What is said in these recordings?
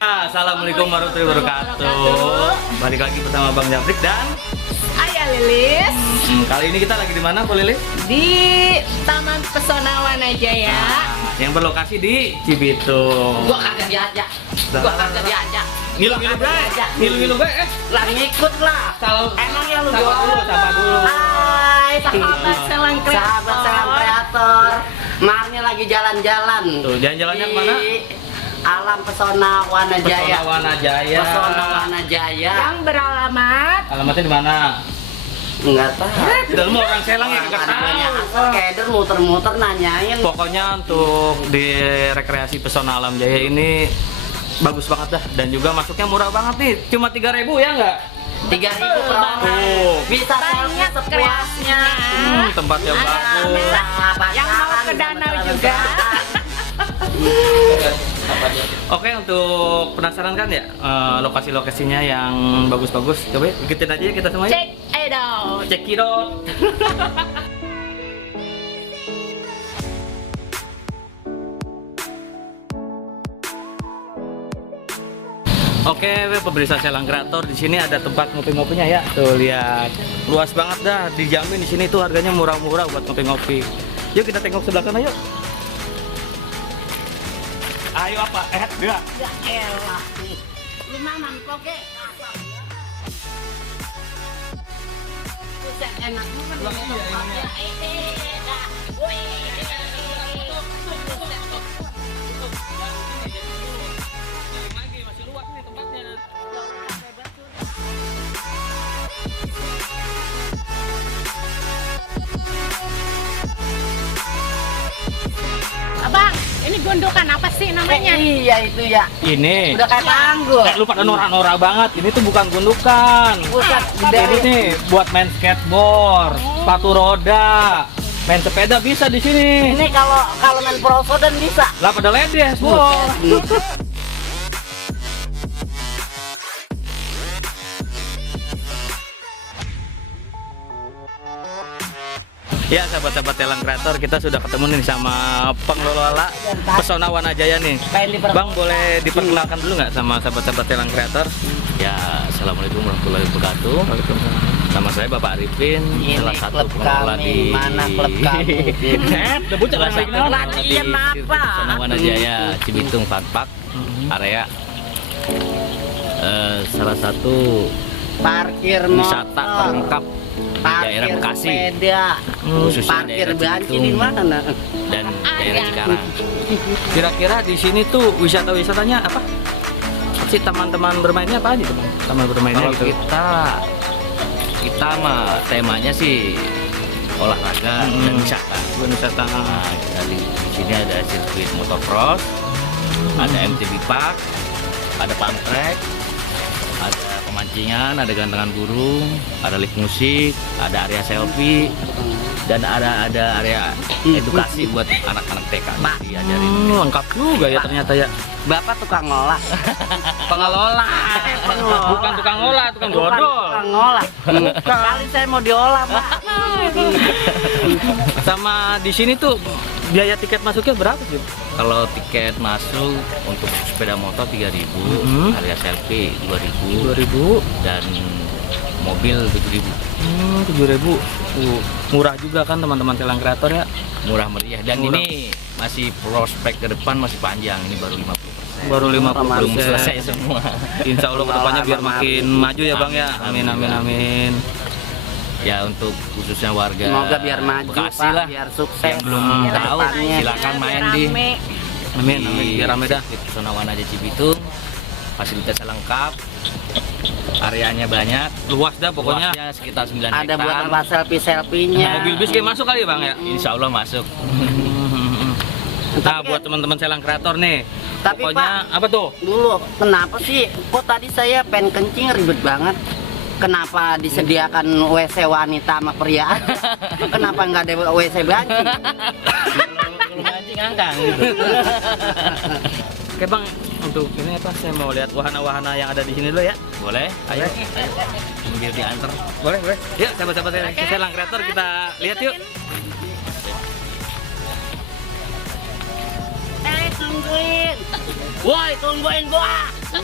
Assalamualaikum warahmatullahi wabarakatuh. Balik lagi bersama Bang Japrik dan Ayah Lilis. Kali ini kita lagi di mana, Bu Lilis? Di Taman Pesona Wanajaya. Yang berlokasi di Cibitung. Gua kagak diajak. Ngilu-ngilu gue. Lah ngikut lah. Kalau Emangnya lu sapa dulu. Hai, Sahabat selang kreator. sahabat selang kreator. Marnya lagi jalan-jalan. Tuh, jalan-jalannya Di kemana? Alam Pesona Wanajaya. Pesona Wanajaya. Pesona Wanajaya. Yang beralamat Alamatnya di mana? Enggak tahu. Udah lu mau orang Selang ya kagak tahu. Keder muter-muter nanyain. Pokoknya untuk di rekreasi Pesona Alam Jaya ini bagus banget dah, dan juga masuknya murah banget nih, cuma 3.000 ya nggak? 3.000 per orang. Tuh. Bisa selfie banyak sepuasnya. Tempatnya bagus. yang mau ke danau juga. Oke, untuk penasaran kan ya lokasi-lokasinya yang bagus-bagus, coba ikutin aja ya kita semuanya. Check it out. Check it out. Oke, pemirsa Selang Kreator, di sini ada tempat ngopi-ngopinya ya. Tuh lihat, luas banget dah. Dijamin di sini tuh harganya murah-murah buat ngopi-ngopi. Yuk kita tengok sebelah sana yuk. Ayo apa? Dua. Ya elah. Lu mamam koke. Buset enak banget. Masih luas nih tempatnya. Abang, ini gundukan apa sih namanya? Iya itu ya. Ini. Udah kayak tanggul. Lu pada norak-norak banget. Ini tuh bukan gundukan. Buset Ini gede. nih buat main skateboard, sepatu roda, main sepeda bisa di sini. Ini kalau main proso dan bisa. Lah pada ledes, bos. Buset. Ya sahabat-sahabat Selang Kreator, kita sudah ketemu nih sama pengelola Pesona Wanajaya nih. Bang, boleh diperkenalkan dulu nggak sama sahabat-sahabat Selang Kreator? Ya, assalamualaikum warahmatullahi wabarakatuh. Nama saya Bapak Arifin, Ini salah satu klub pengelola kami. di Mana klub kami? Udah bocah salah lagi satu kenal. pengelola di Latihan apa? Pesona Wanajaya Cibitung Fun Park area. Salah satu Parkir wisata motor. terlengkap di daerah Parkir Bekasi, sepeda. khususnya Parkir daerah banci Cibitung di mana? dan daerah Cikarang. Kira-kira di sini tuh wisata-wisatanya apa? Si teman-teman bermainnya apa aja tuh, Bang? Taman bermainnya Kalau gitu. kita mah temanya sih olahraga dan wisata. Wisata. Nah, di sini ada sirkuit motocross, ada MTB Park, ada pump track, ada pemancingan, ada gantangan burung, ada lift musik, ada area selfie, dan ada area edukasi buat anak-anak TK diajarin. Lengkap juga ya ternyata ya. Bapak tukang ngolah. Pengelola. Bukan tukang ngolah, tukang Bukan dodol. tukang ngolah. Kali saya mau diolah, Pak. Sama di sini tuh biaya tiket masuknya berapa sih? Kalau tiket masuk untuk sepeda motor 3.000, area selfie 2.000, 2.000. dan mobil 7.000. 7.000. Murah juga kan teman-teman Selang Kreator ya. Murah meriah, dan Murah. ini masih prospek ke depan masih panjang, ini baru 50%. Baru Belum 50%. selesai semua. Insya Allah kedepannya biar makin maju ya Bang ya. Amin amin amin. Ya, untuk khususnya warga Semoga biar maju, Bekasi Pak, lah, biar sukses. yang belum Ke tahu depannya. silakan main di Rame. Amin amin. Biar rame dah. Pesona Wanajaya Cibitung. Fasilitasnya lengkap, areanya banyak, Luas dah pokoknya. luasnya sekitar 9 Ada buat hektar. tempat selfie-selfie-nya. Mobil bis kayak masuk kali ya Bang ya. Insya Allah masuk. Nah, Tapi buat teman-teman Selang Kreator nih. Tapi, Pokoknya apa tuh? Dulu, kenapa sih? Kok tadi saya pengen kencing ribet banget? Kenapa disediakan WC wanita sama pria aja? Kenapa nggak ada WC banci? Kalau mancing angkang gitu. Oke Bang, untuk ini apa? Saya mau lihat wahana-wahana yang ada di sini dulu ya. Boleh? Ayo. Sambil diantar. Boleh, boleh. Yuk, sahabat-sahabat Selang Kreator kita lihat yuk. Tungguin. Woi, tungguin gua. Oh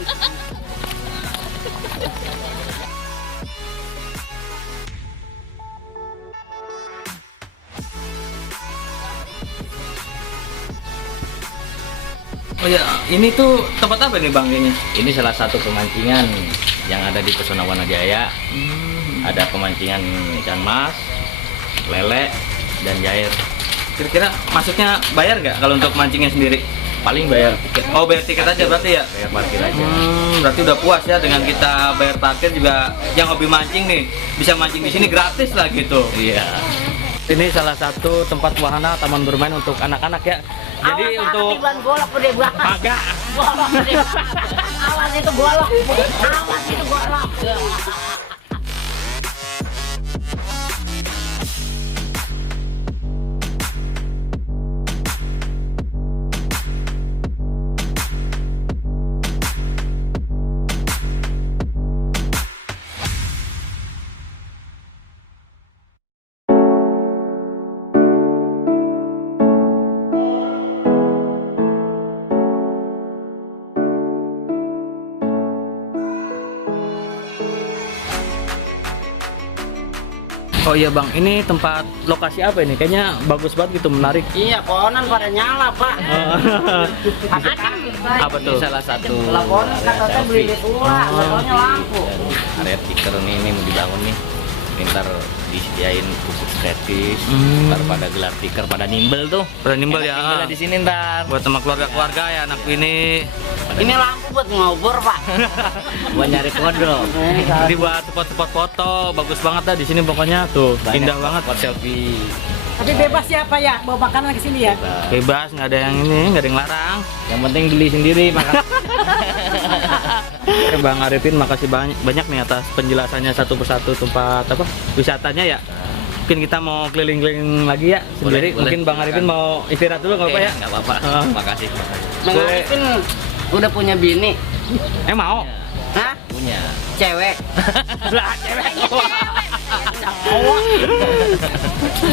ya, ini tuh tempat apa nih Bang ini? Ini salah satu pemancingan yang ada di Pesona Wanajaya. Ada pemancingan ikan mas, lele, dan jair. Kira-kira masuknya bayar nggak kalau untuk mancingnya sendiri? Paling bayar tiket. Oh, bayar tiket aja berarti ya? Bayar parkir aja. Berarti udah puas ya dengan kita bayar parkir juga. Yang hobi mancing nih bisa mancing di sini gratis lah gitu. Iya. Ini salah satu tempat wahana taman bermain untuk anak-anak ya. Jadi untuk Awas golok gede banget. agak Golok gede banget. Awas itu golok. Awas itu golok. Oh iya Bang, ini tempat lokasi apa ini? Kayaknya bagus banget gitu, menarik. Iya, pohonan pada nyala, Pak. Apa tuh? Ini salah satu Pohonan katanya beli di pula, soalnya lampu. area tiker ini mau dibangun nih. Ntar disediain khusus gratis. Hmm. Ntar pada gelar tiker pada nimbel tuh. Pada nimbel ya. Nimbel di sini ntar. Buat sama keluarga-keluarga ya anak ini. Ini lampu buat ngobor, Pak. Buat nyari kodok. Jadi buat spot-spot foto, bagus banget dah di sini pokoknya tuh. Indah banget. Spot selfie. Tapi bebas siapa ya bawa makanan ke sini ya? Bebas, nggak ada yang ini, nggak ada yang larang. Yang penting beli sendiri makan. Oke, Bang Arifin, makasih banyak nih atas penjelasannya satu persatu tempat apa wisatanya ya. Mungkin kita mau keliling-keliling lagi ya sendiri. Boleh, Mungkin Bang Arifin mau istirahat dulu nggak apa ya? Nggak apa-apa. Makasih. Bang Arifin udah punya bini. Mau? Hah? Punya. Cewek. Lah, cewek.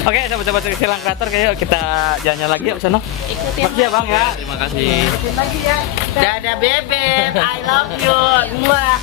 Oke, sahabat-sahabat Silang Kreator, kayak kita jalan-jalan lagi ya ke sana. Makasih ya Bang ya. Terima kasih. Lagi ya. Dadah bebek, I love you. Mwah.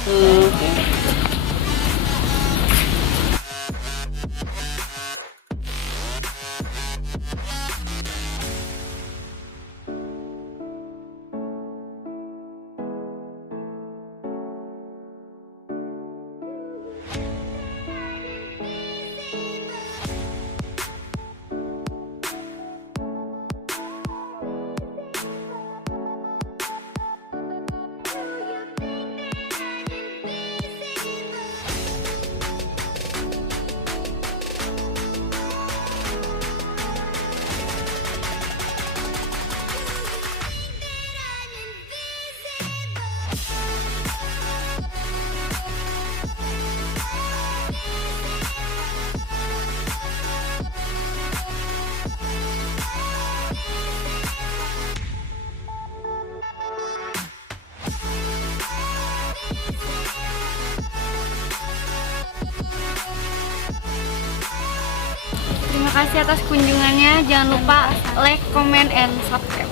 Terima kasih atas kunjungannya. Jangan lupa like, comment, and subscribe.